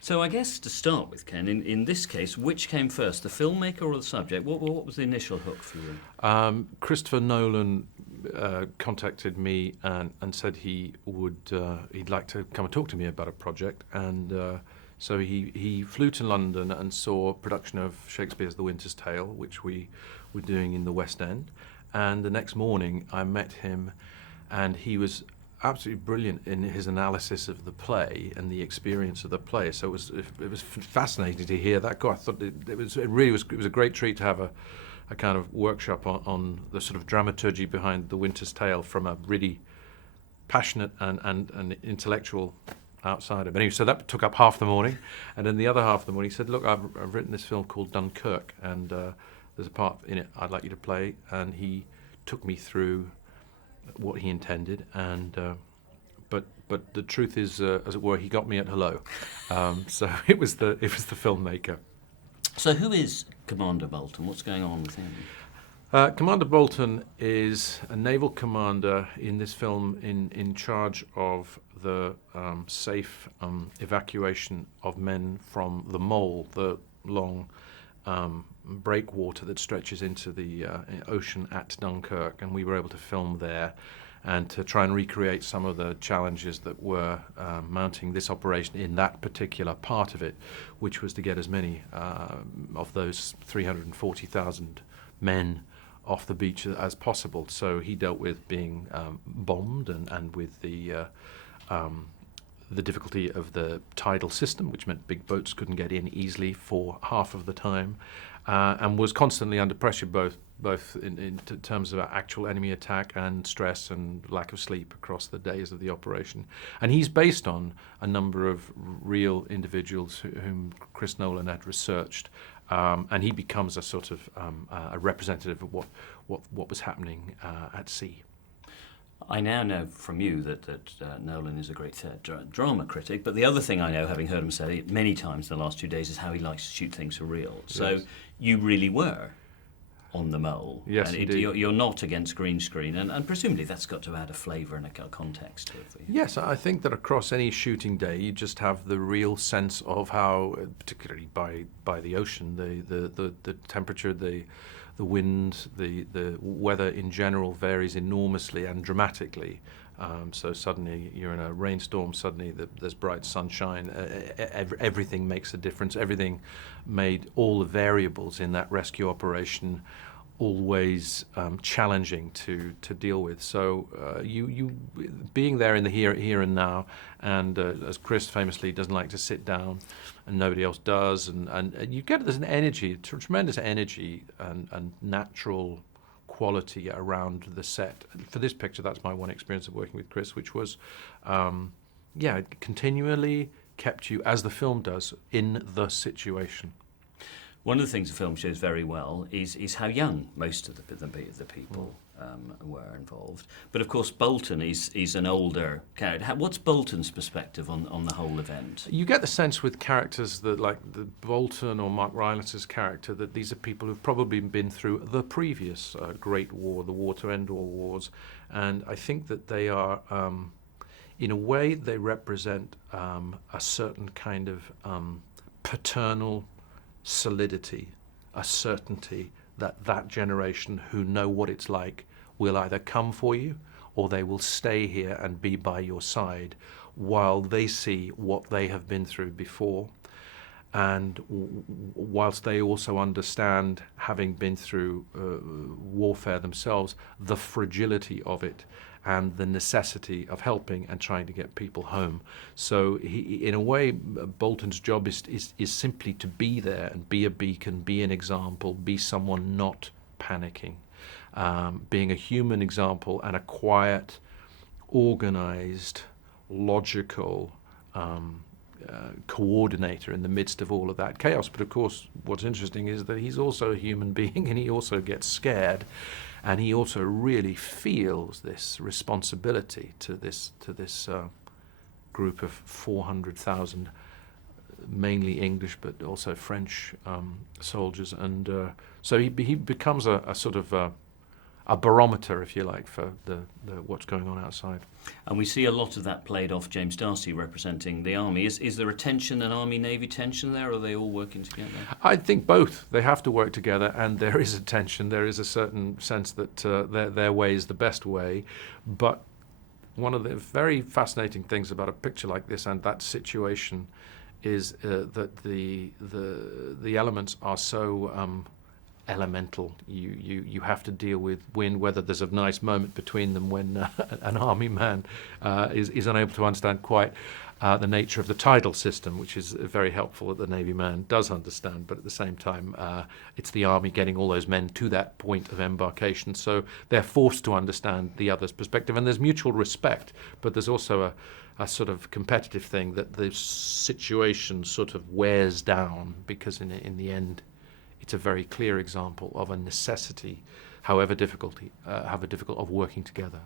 So I guess to start with, Ken, in this case, which came first, the filmmaker or the subject? What was the initial hook for you? Christopher Nolan contacted me and said he'd like to come and talk to me about a project, and so he flew to London and saw a production of Shakespeare's The Winter's Tale, which we were doing in the West End, and the next morning I met him, and he was absolutely brilliant in his analysis of the play and the experience of the play. So it was fascinating to hear that go. I thought it was a great treat to have a kind of workshop on the sort of dramaturgy behind The Winter's Tale from a really passionate and intellectual outsider. But anyway, so that took up half the morning, and then the other half of the morning he said, "Look, I've written this film called Dunkirk, and there's a part in it I'd like you to play." And he took me through what he intended, and but the truth is, as it were, he got me at hello. So it was the filmmaker. So who is Commander Bolton? What's going on with him? Commander Bolton is a naval commander in this film in charge of the safe evacuation of men from the mole, the long breakwater that stretches into the ocean at Dunkirk, and we were able to film there and to try and recreate some of the challenges that were mounting this operation in that particular part of it, which was to get as many of those 340,000 men off the beach as possible. So he dealt with being bombed and with the difficulty of the tidal system, which meant big boats couldn't get in easily for half of the time, and was constantly under pressure, both in terms of actual enemy attack and stress and lack of sleep across the days of the operation. And he's based on a number of real individuals whom Chris Nolan had researched, and he becomes a sort of a representative of what was happening at sea. I now know from you that Nolan is a great drama critic, but the other thing I know, having heard him say it many times in the last 2 days, is how he likes to shoot things for real. So Yes. You really were on the mole. Yes, and indeed. you're not against green screen, and presumably that's got to add a flavour and a context to it for you. Yes, I think that across any shooting day, you just have the real sense of how, particularly by the ocean, the temperature, the wind, the weather in general varies enormously and dramatically. So suddenly you're in a rainstorm, suddenly there's bright sunshine, everything makes a difference. Everything made all the variables in that rescue operation always challenging to deal with. So you being there in the here and now, and as Chris famously doesn't like to sit down, and nobody else does, and you get there's an energy, tremendous energy and natural quality around the set. For this picture, that's my one experience of working with Chris, which was, it continually kept you, as the film does, in the situation. One of the things the film shows very well is how young most of the people were involved. But of course, Bolton is an older character. What's Bolton's perspective on the whole event? You get the sense with characters that, like the Bolton or Mark Rylance's character, that these are people who've probably been through the previous Great War, the war to end all wars, and I think that they are, in a way, they represent a certain kind of paternal solidity, a certainty that generation who know what it's like will either come for you or they will stay here and be by your side while they see what they have been through before. And whilst they also understand, having been through warfare themselves, the fragility of it and the necessity of helping and trying to get people home. So in a way, Bolton's job is simply to be there and be a beacon, be an example, be someone not panicking, being a human example and a quiet, organized, logical coordinator in the midst of all of that chaos. But of course, what's interesting is that he's also a human being, and he also gets scared, and he also really feels this responsibility to this group of 400,000, mainly English but also French soldiers, and so he becomes a sort of a barometer, if you like, for the what's going on outside. And we see a lot of that played off James Darcy representing the army. Is there a tension, an army-navy tension there, or are they all working together? I think both. They have to work together, and there is a tension. There is a certain sense that their way is the best way. But one of the very fascinating things about a picture like this and that situation is that the elements are so elemental. You have to deal with wind, whether there's a nice moment between them when an army man is unable to understand quite the nature of the tidal system, which is very helpful that the Navy man does understand, but at the same time it's the army getting all those men to that point of embarkation, so they're forced to understand the other's perspective, and there's mutual respect, but there's also a sort of competitive thing that the situation sort of wears down, because in the end it's a very clear example of a necessity, however difficult, of working together.